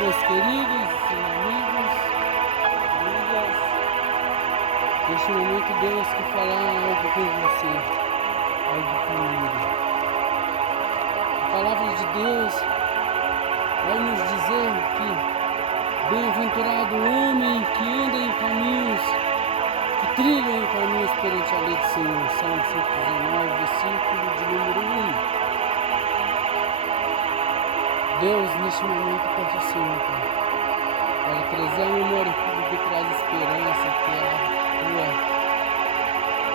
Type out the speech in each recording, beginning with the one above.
Meus queridos amigos, amigas, neste momento Deus quer falar algo com você, algo comigo. A palavra de Deus vai nos dizer que bem-aventurado o homem que anda em caminhos, que trilha em caminhos perante a lei do Senhor. Salmo 119, versículo de número 1. Deus, neste momento, peço ao Senhor, Pai, para trazer a memória tudo que traz esperança, que é a Tua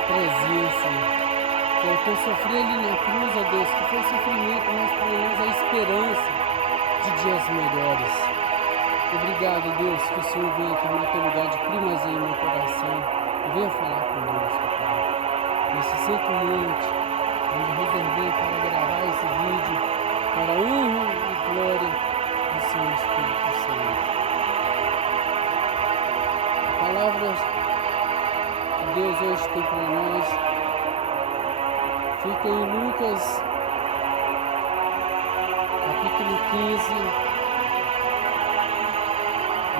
presença, que é o Teu sofrer ali na cruz, ó Deus, que foi sofrimento, mas para nós a esperança de dias melhores. Obrigado, Deus, que o Senhor venha tomar Teu lugar de primazia em meu coração e venha falar conosco, Pai. Nesse santo monte, onde reservei para gravar esse vídeo, para a honra e glória do Senhor Espírito Santo. A palavra que Deus hoje tem para nós fica em Lucas, capítulo 15.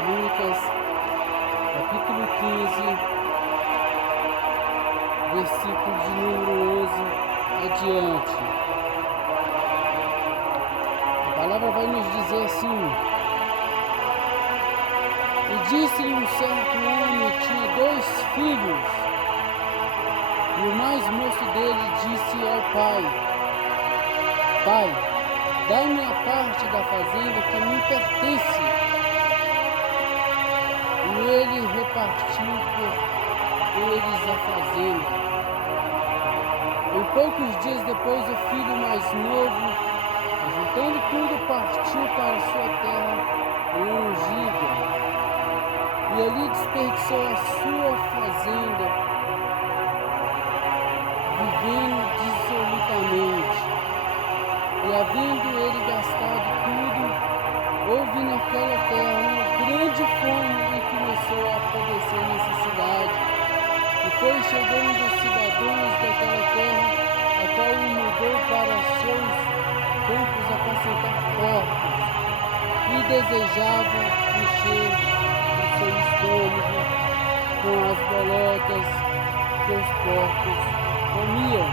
Lucas, capítulo 15, versículo de número 11 adiante. A palavra vai nos dizer assim: e disse-lhe um certo homem que tinha 2 filhos, e o mais moço dele disse ao pai: Pai, dai-me a parte da fazenda que me pertence. E ele repartiu por eles a fazenda. Em poucos dias depois, o filho mais novo, juntando tudo, partiu para sua terra longínqua, e ali desperdiçou a sua fazenda, vivendo dissolutamente. E havendo ele gastado tudo, houve naquela terra uma grande fome e começou a padecer necessidade. E foi chegando os cidadãos daquela terra, a qual o mudou para seus campos apacentar porcos, e desejava encher o seu estômago com as bolotas que os porcos comiam,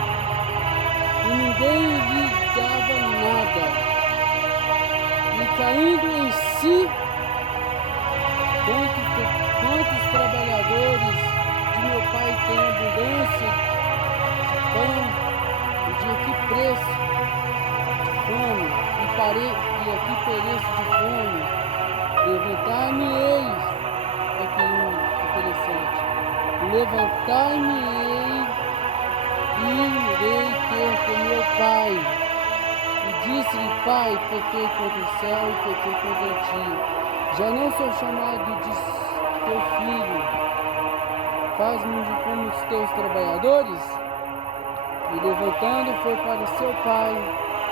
e ninguém lhe dava nada. E caindo em si, quantos trabalhadores de meu pai têm abundância de pão, e de que preço fome, e aqui pereço de fome. Levantai-me-eis, aqui interessante, levantai-me-ei e irei ter com meu pai. E disse-lhe: Pai, pequei contra o céu e pequei contra ti, já não sou chamado de teu filho, faz-me como os teus trabalhadores. E levantando foi para seu pai.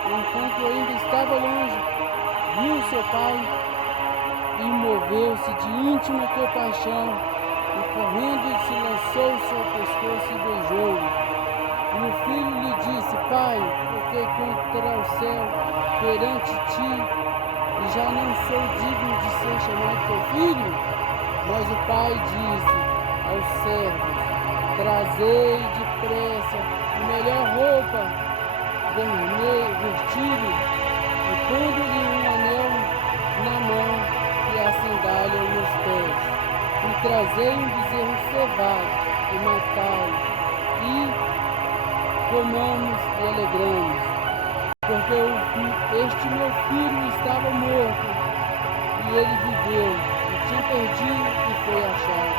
Enquanto ainda estava longe, viu seu pai e moveu-se de íntima compaixão, e correndo se lançou ao seu pescoço e beijou-o. E o filho lhe disse: Pai, pequei contra o céu perante ti, e já não sou digno de ser chamado teu filho. Mas o pai disse aos servos: Trazei depressa a melhor roupa, vertido, e pondo-lhe um anel na mão e a sandália nos pés, e trazei um bezerro cevado, e matai-o, e comamos e alegramos, porque este meu filho estava morto, e ele viveu, e tinha perdido e foi achado.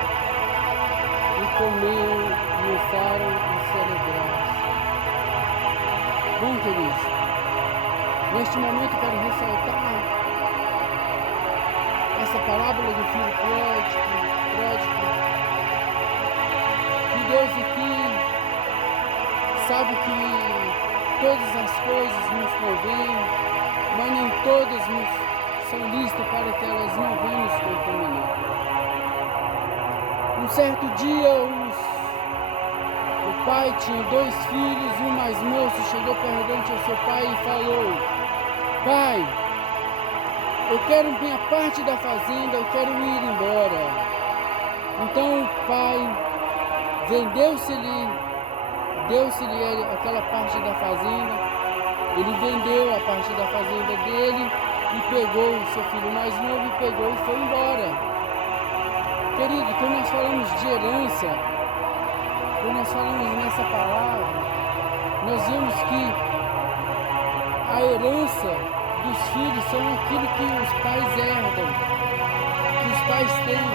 E comeram, lançaram e se alegraram. Bom, queridos, neste momento quero ressaltar essa parábola do filho pródigo, que Deus aqui sabe que todas as coisas nos convêm, mas nem todas são listas para que elas não venham nos contaminar. Um certo dia, o pai tinha 2 filhos, e o mais moço chegou perante ao seu pai e falou: Pai, eu quero minha parte da fazenda, eu quero ir embora. Então o pai vendeu-se-lhe, deu-se-lhe aquela parte da fazenda, ele vendeu a parte da fazenda dele e pegou o seu filho mais novo e pegou e foi embora. Querido, quando nós falamos de herança, quando nós falamos nessa palavra, nós vemos que a herança dos filhos são aquilo que os pais herdam, que os pais têm.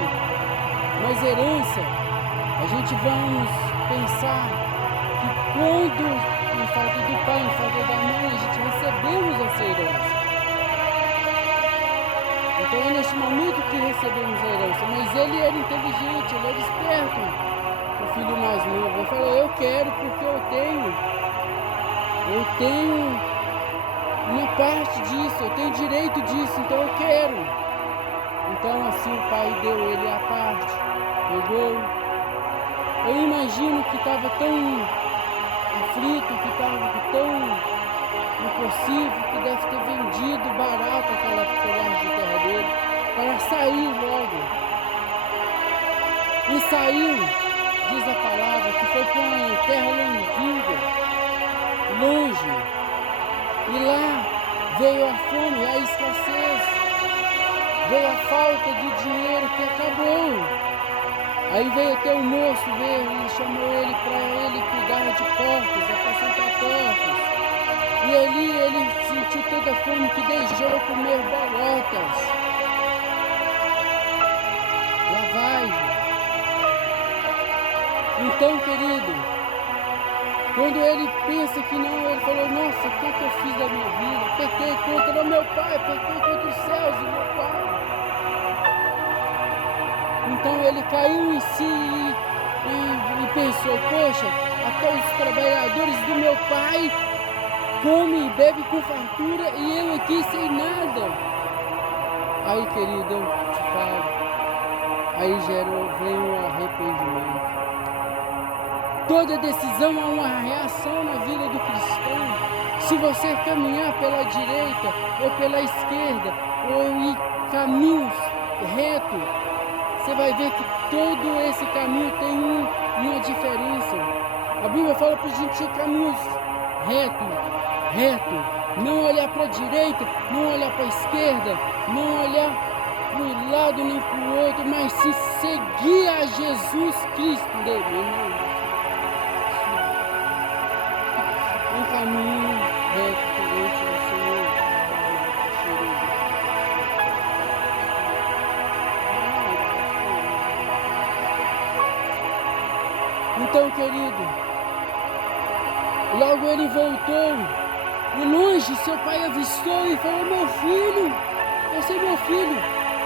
Mas herança, a gente vamos pensar que quando, em falta do pai, em falta da mãe, a gente recebemos essa herança. Então é neste momento que recebemos a herança. Mas ele era inteligente, ele era esperto, o filho mais novo. Ele falou, eu quero porque eu tenho uma parte disso, eu tenho direito disso, então eu quero. Então assim o pai deu ele a parte, pegou. Eu imagino que estava tão aflito, que estava tão impossível, que deve ter vendido barato aquela pedaço de terra dele para sair logo. E saiu, diz a palavra, que foi para uma terra longínqua, longe. E lá veio a fome, a escassez, veio a falta de dinheiro que acabou. Aí veio até o moço ver e chamou ele para ele cuidar de porcos, apacentar porcos. E ali ele sentiu tanta fome que deixou comer bolotas, lavagem. Então, querido, quando ele pensa que não, ele falou, nossa, o que eu fiz da minha vida? Pequei contra o meu pai, pequei contra os céus do meu pai. Então ele caiu em si e pensou, poxa, até os trabalhadores do meu pai comem e bebem com fartura e eu aqui sem nada. Aí, querido, eu te falo, aí vem o arrependimento. Toda decisão há uma reação na vida do cristão. Se você caminhar pela direita ou pela esquerda, ou em caminhos retos, você vai ver que todo esse caminho tem uma diferença. A Bíblia fala para a gente ir caminhos reto, não olhar para a direita, não olhar para a esquerda, não olhar para um lado nem para o outro, mas se seguir a Jesus Cristo dele. Um caminho reto perante o Senhor. Então, querido, logo ele voltou, e longe seu pai avistou e falou, meu filho, esse é meu filho.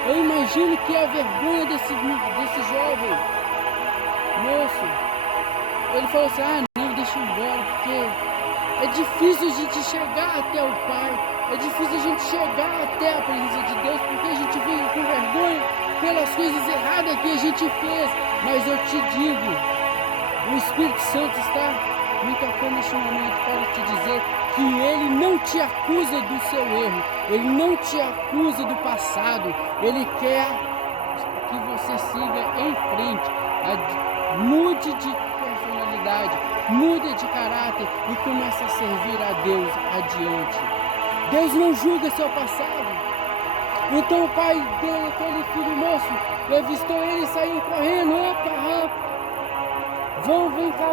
Eu imagino que a vergonha desse jovem moço, ele falou assim, não, deixa eu ir embora, porque é difícil a gente chegar até o Pai, é difícil a gente chegar até a presença de Deus, porque a gente vem com vergonha pelas coisas erradas que a gente fez. Mas eu te digo, o Espírito Santo está me tocando neste momento para te dizer que Ele não te acusa do seu erro, Ele não te acusa do passado, Ele quer que você siga em frente, mude de personalidade, mude de caráter e comece a servir a Deus adiante. Deus não julga seu passado. Então o pai dele, aquele filho moço, avistou ele e saiu correndo, opa, vem cá,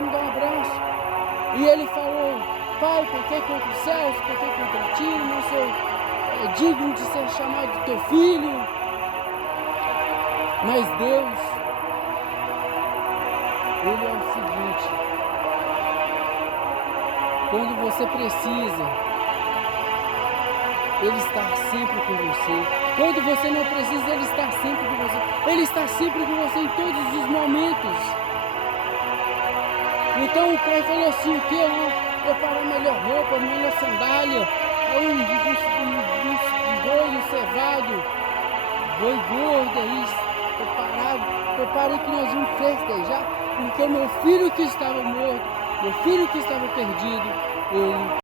me dá um abraço. E ele falou, pai, pequei contra os céus, pequei contra ti, não sou digno de ser chamado teu filho. Mas Deus, Ele é o seguinte, quando você precisa, Ele está sempre com você. Quando você não precisa, Ele está sempre com você. Ele está sempre com você em todos os momentos. Então o pai falou assim, o que? Preparar a melhor roupa, a melhor sandália, um boi cevado, boi gordo aí, preparei que nós vamos festejar, porque meu filho que estava morto, meu filho que estava perdido, ele